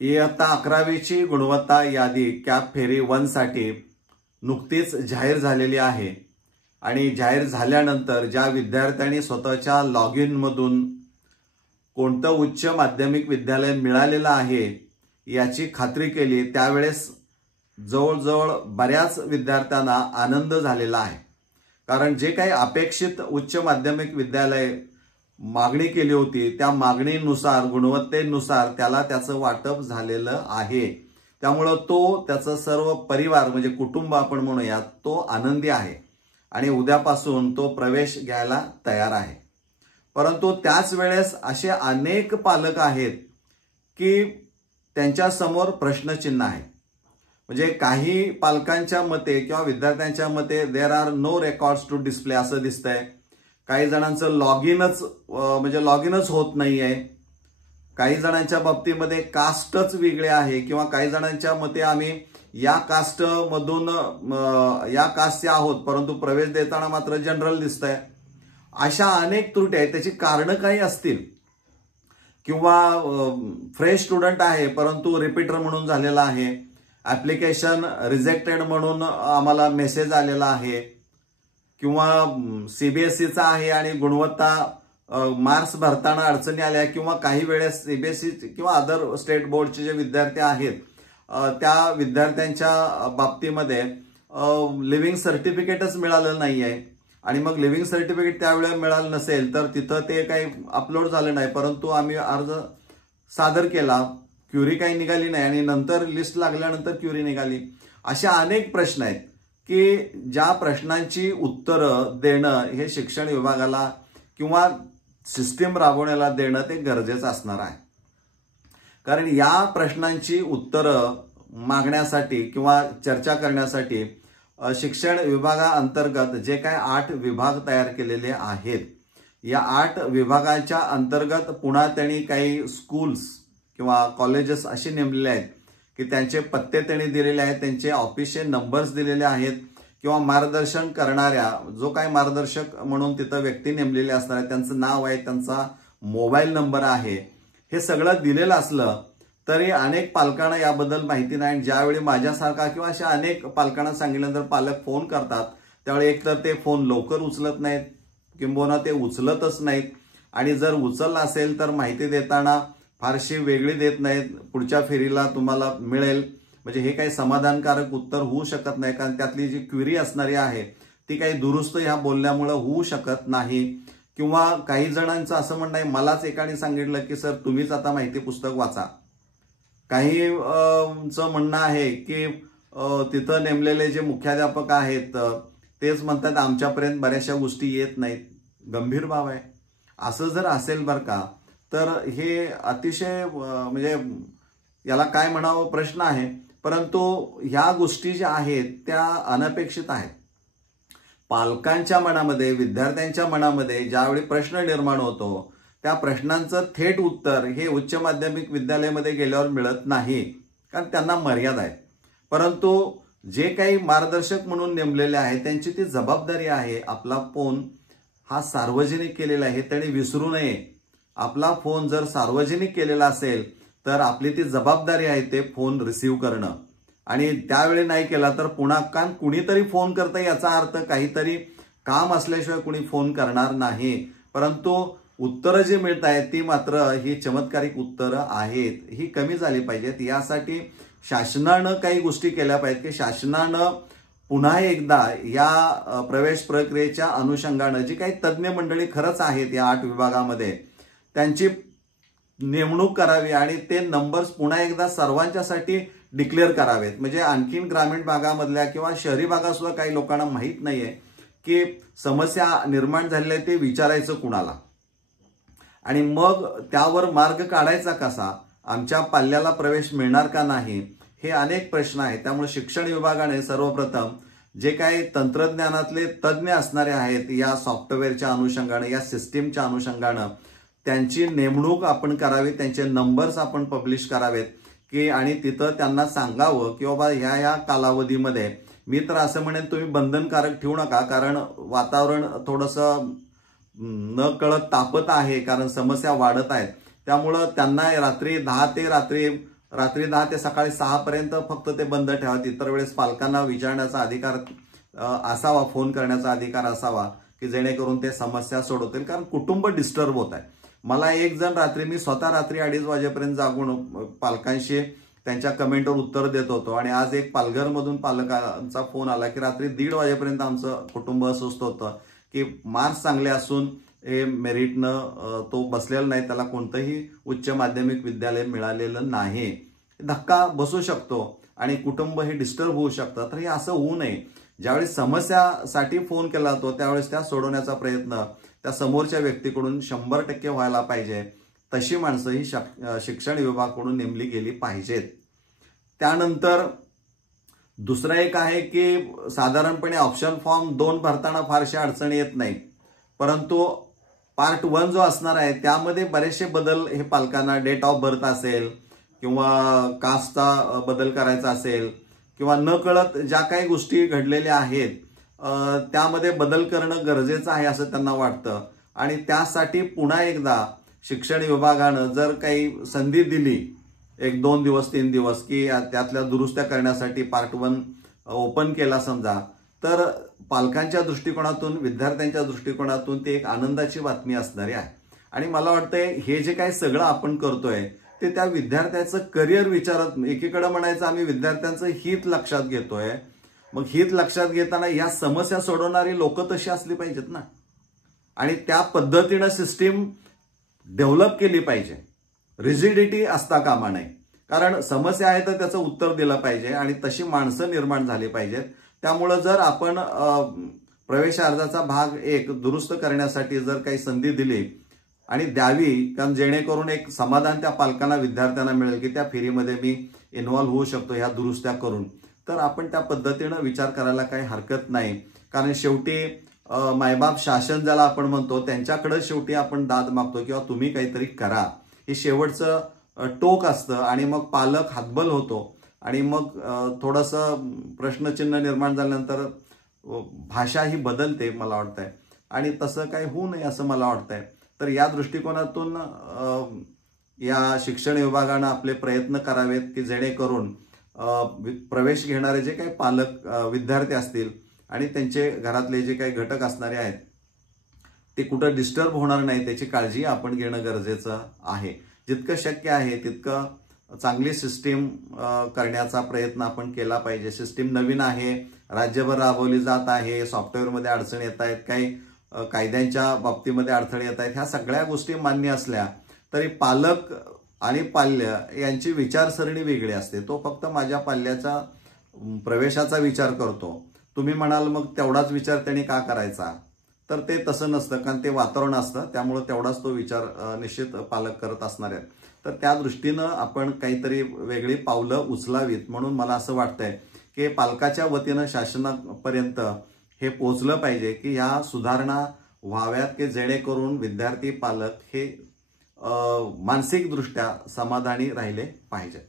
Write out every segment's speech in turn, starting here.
इयत्ता 11वीची गुणवत्ता यादी कॅप फेरी 1 साठी नुकतीच जाहीर झालेली आहे आणि जाहीर झाल्यानंतर ज्या विद्यार्थ्यांनी स्वतःच्या लॉग इन मधून कोणतं उच्च माध्यमिक विद्यालय मिळालेलं आहे याची खात्री केली त्यावेळेस जवळजवळ बऱ्याच विद्यार्थ्यांना आनंद झालेला आहे। कारण जे काही अपेक्षित उच्च माध्यमिक विद्यालय मागणी केली होती त्या मागणीनुसार गुणवत्तेनुसार त्याला त्याचं वाटप झालेलं आहे। त्यामुळे तो त्याचा सर्व परिवार म्हणजे कुटुंब आपण म्हणूया तो आनंदी आहे आणि उद्यापासून तो प्रवेश घ्यायला तयार आहे। परंतु त्याच वेळेस असे अनेक पालक आहेत की त्यांच्या समोर प्रश्नचिन्ह आहे। म्हणजे काही पालकांच्या मते किंवा विद्यार्थ्यांच्या मते there are no records to display असं दिसतंय। काही जणांचं लॉग इनच होत नाहीये। काही जणांच्या बाबतीमध्ये कास्टच वेगळे आहे किंवा काही जणांच्या मते आम्ही या कास्ट मधून या कास्टचे आहोत परंतु प्रवेश देताना मात्र जनरल दिसतंय। अशा अनेक त्रुटी आहेत। त्याची कारण काही असतील किंवा फ्रेश स्टुडंट आहे परंतु रिपीटर म्हणून झालेला आहे, ऍप्लिकेशन रिजेक्टेड म्हणून आम्हाला मेसेज आलेला आहे, किंवा सीबीएसईचा आहे आणि गुणवत्ता मार्क्स भरताना अडचणी आल्या, किंवा काही वेळेस सीबीएसई किंवा अदर स्टेट बोर्डचे जे विद्यार्थी आहेत त्या विद्यार्थ्यांच्या बाबतीमध्ये लिव्हिंग सर्टिफिकेटच मिळालं नाहीये आणि मग लिव्हिंग सर्टिफिकेट त्यावेळेला मिळालं नसेल तर तिथं ते काही अपलोड झालं नाही परंतु आम्ही अर्ज सादर केला, क्युरी काही निघाली नाही आणि नंतर लिस्ट लागल्यानंतर क्युरी निघाली। अशा अनेक प्रश्न आहेत की ज्या प्रश्नांची उत्तरं देणं हे शिक्षण विभागाला किंवा सिस्टीम राबवण्याला देणं ते गरजेचं असणार आहे। कारण या प्रश्नांची उत्तरं मागण्यासाठी किंवा चर्चा करण्यासाठी शिक्षण विभागाअंतर्गत जे काय 8 विभाग तयार केलेले आहेत या 8 विभागाच्या अंतर्गत पुन्हा त्यांनी काही स्कूल्स किंवा कॉलेजेस असे नेमलेले आहेत की त्यांचे पत्ते त्यांनी दिलेले आहेत, त्यांचे ऑफिसचे नंबर्स दिलेले आहेत किंवा मार्गदर्शन करणाऱ्या जो काही मार्गदर्शक म्हणून तिथं व्यक्ती नेमलेले असणार आहेत त्यांचं नाव आहे, त्यांचा मोबाईल नंबर आहे, हे सगळं दिलेलं असलं तरी अनेक पालकांना याबद्दल माहिती नाही। आणि ज्यावेळी माझ्यासारखा किंवा अशा अनेक पालकांना सांगितल्यानंतर पालक फोन करतात त्यावेळी एकतर ते फोन लवकर उचलत नाहीत किंबहुना ते उचलतच नाहीत आणि जर उचलला असेल तर माहिती देताना फारशी वेगळी देत नाहीत, पुढच्या फेरीला तुम्हाला मिळेल, म्हणजे हे काही समाधानकारक उत्तर होऊ शकत नाही। कारण त्यातली जी क्वेरी असणारी आहे ती काही दुरुस्त ह्या बोलण्यामुळे होऊ शकत नाही। किंवा काही जणांचं असं म्हणणं आहे, मलाच एकाने सांगितलं की सर तुम्हीच आता माहिती पुस्तक वाचा। काहींचं म्हणणं आहे की तिथं नेमलेले जे मुख्याध्यापक आहेत तेच म्हणतात आमच्यापर्यंत बऱ्याचशा गोष्टी येत नाहीत। गंभीर बाब आहे। असं जर असेल बरं का तर हे अतिशय म्हणजे याला काय म्हणावं प्रश्न आहे। परंतु ह्या गोष्टी ज्या आहेत त्या अनपेक्षित आहेत। पालकांच्या मनामध्ये विद्यार्थ्यांच्या मनामध्ये ज्यावेळी प्रश्न निर्माण होतो त्या प्रश्नांचं थेट उत्तर हे उच्च माध्यमिक विद्यालयामध्ये गेल्यावर मिळत नाही कारण त्यांना मर्यादा आहे। परंतु जे काही मार्गदर्शक म्हणून नेमलेले आहेत त्यांची ती जबाबदारी आहे आपला फोन हा सार्वजनिक केलेला आहे, त्यांनी विसरू नये। आपला फोन जर सार्वजनिक केलेला असेल तर आपली ती जबाबदारी आहे ते फोन रिसीव्ह करणं आणि त्यावेळी नाही केला तर पुन्हा कारण कुणीतरी फोन करतं याचा अर्थ काहीतरी काम असल्याशिवाय कुणी फोन करणार नाही। परंतु उत्तरं जी मिळत आहेत ती मात्र ही चमत्कारिक उत्तरं आहेत, ही कमी झाली पाहिजेत। यासाठी शासनानं काही गोष्टी केल्या पाहिजेत की शासनानं पुन्हा एकदा या प्रवेश प्रक्रियेच्या अनुषंगानं जी काही तज्ज्ञ मंडळी खरंच आहेत या 8 विभागामध्ये त्यांची नेमणूक करावी आणि ते नंबर्स पुन्हा एकदा सर्वांच्यासाठी डिक्लेअर करावेत। म्हणजे आणखीन ग्रामीण भागामधल्या किंवा शहरी भागात सुद्धा काही लोकांना माहीत नाहीये की समस्या निर्माण झालेल्या ते विचारायचं कुणाला आणि मग त्यावर मार्ग काढायचा कसा, आमच्या पाल्याला प्रवेश मिळणार का नाही, हे अनेक प्रश्न आहेत। त्यामुळे शिक्षण विभागाने सर्वप्रथम जे काही तंत्रज्ञानातले तज्ज्ञ असणारे आहेत या सॉफ्टवेअरच्या अनुषंगाने या सिस्टीमच्या अनुषंगाने त्यांची नेमणूक आपण करावी, त्यांचे नंबर्स आपण पब्लिश करावेत की आणि तिथं त्यांना सांगावं की बाबा ह्या कालावधीमध्ये मी तर असं म्हणेन तुम्ही बंधनकारक ठेवू नका कारण वातावरण थोडंसं न कळत तापत आहे कारण समस्या वाढत आहेत। त्यामुळे त्यांना रात्री 10 ते रात्री रात्री 10 ते सकाळी 6 पर्यंत फक्त ते बंद ठेवा. इतर वेळेस पालकांना विचारण्याचा अधिकार असावा, फोन करण्याचा अधिकार असावा की जेणेकरून ते समस्या सोडवतील. कारण कुटुंब डिस्टर्ब होत आहे. मला एक जण रात्री, मी स्वतः रात्री 2:30 वाजेपर्यंत जागून पालकांशी त्यांच्या कमेंटवर उत्तर देत होतो. आणि आज एक पालघरमधून पालकांचा फोन आला की रात्री 1:30 वाजेपर्यंत आमचं कुटुंब अस्वस्थ होतं की मार्क्स चांगले असून हे मेरिटनं तो बसलेला नाही, त्याला कोणतंही उच्च माध्यमिक विद्यालय मिळालेलं नाही. धक्का बसू शकतो आणि कुटुंब हे डिस्टर्ब होऊ शकतं. तर हे असं होऊ नये. ज्यावेळेस समस्यासाठी फोन केला जातो त्यावेळेस त्या सोडवण्याचा प्रयत्न त्या समोरच्या व्यक्तीकडून 100% व्हायला पाहिजे. तशी माणसं ही शिक्षण विभागाकडून नेमली गेली पाहिजेत. त्यानंतर दुसरं एक आहे की साधारणपणे ऑप्शन फॉर्म 2 भरताना फारशा अडचणी येत नाही, परंतु पार्ट 1 जो असणार आहे त्यामध्ये बरेचसे बदल हे पालकांना, डेट ऑफ बर्थ असेल किंवा कास्टचा बदल करायचा असेल किंवा न कळत ज्या काही गोष्टी घडलेल्या आहेत त्यामध्ये बदल करणं गरजेचं आहे असं त्यांना वाटतं. आणि त्यासाठी पुन्हा एकदा शिक्षण विभागानं जर काही संधी दिली 1-2 दिवस 3 दिवस की त्यातल्या दुरुस्त्या करण्यासाठी पार्ट 1 ओपन केला समजा, तर पालकांच्या दृष्टिकोनातून, विद्यार्थ्यांच्या दृष्टिकोनातून ते एक आनंदाची बातमी असणारी आहे. आणि मला वाटतंय हे जे काही सगळं आपण करतोय ते त्या विद्यार्थ्याचं करिअर विचारत, एकीकडे म्हणायचं आम्ही विद्यार्थ्यांचं हित लक्षात घेतोय, मग हित लक्षात घेताना या समस्या सोडवणारी लोक तशी असली पाहिजेत ना, आणि त्या पद्धतीनं सिस्टीम डेव्हलप केली पाहिजे. रिजिडिटी असता कामा नये. कारण समस्या आहे तर त्याचं उत्तर दिलं पाहिजे आणि तशी माणसं निर्माण झाली पाहिजेत. त्यामुळं जर आपण प्रवेश अर्जाचा भाग 1 दुरुस्त करण्यासाठी जर काही संधी दिली आणि द्यावी, कारण जेणेकरून एक समाधान त्या पालकांना, विद्यार्थ्यांना मिळेल की त्या फेरीमध्ये मी इन्व्हॉल्व्ह होऊ शकतो ह्या दुरुस्त्या करून, तर आपण त्या पद्धतीनं विचार करायला काही हरकत नाही. कारण शेवटी मायबाप शासन ज्याला आपण म्हणतो त्यांच्याकडे शेवटी आपण दाद मागतो किंवा तुम्ही काहीतरी करा, हे शेवटचं टोक असतं. आणि मग पालक हातबल होतो आणि मग थोडंसं प्रश्नचिन्ह निर्माण झाल्यानंतर भाषा ही बदलते मला वाटतंय. आणि तसं काही होऊ नये असं मला वाटतंय. तर या दृष्टिकोनातून या शिक्षण विभागानं आपले प्रयत्न करावेत की जेणेकरून प्रवेश घेणारे जे काही पालक, विद्यार्थी असतील आणि त्यांचे घरातले जे काही घटक असणारे आहेत ते कुठं डिस्टर्ब होणार नाही त्याची काळजी आपण घेणं गरजेचं आहे. जितकं शक्य आहे तितकं चांगली सिस्टीम करण्याचा प्रयत्न आपण केला पाहिजे. सिस्टीम नवीन आहे, राज्यभर राबवली जात आहे, सॉफ्टवेअरमध्ये अडचणी येत आहेत, काही कायद्यांच्या बाबतीमध्ये अडथळे येत आहेत. ह्या सगळ्या गोष्टी मान्य असल्या तरी पालक आणि पाल्य यांची विचारसरणी वेगळी असते. तो फक्त माझ्या पाल्याचा प्रवेशाचा विचार करतो. तुम्ही म्हणाल मग तेवढाच विचार त्यांनी का करायचा, तर ते तसं नसतं, कारण ते वातावरण असतं, त्यामुळे तेवढाच तो विचार निश्चित पालक करत असणार आहेत. तर त्या दृष्टीनं आपण काहीतरी वेगळी पावलं उचलावीत. म्हणून मला असं वाटतंय की पालकाच्या वतीनं शासनापर्यंत हे पोहोचलं पाहिजे की ह्या सुधारणा व्हाव्यात की जेणेकरून विद्यार्थी, पालक हे मानसिकदृष्ट्या समाधानी राहिले पाहिजेत.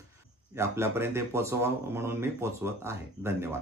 आपल्यापर्यंत हे पोहोचवा म्हणून मी पोहोचवत आहे. धन्यवाद.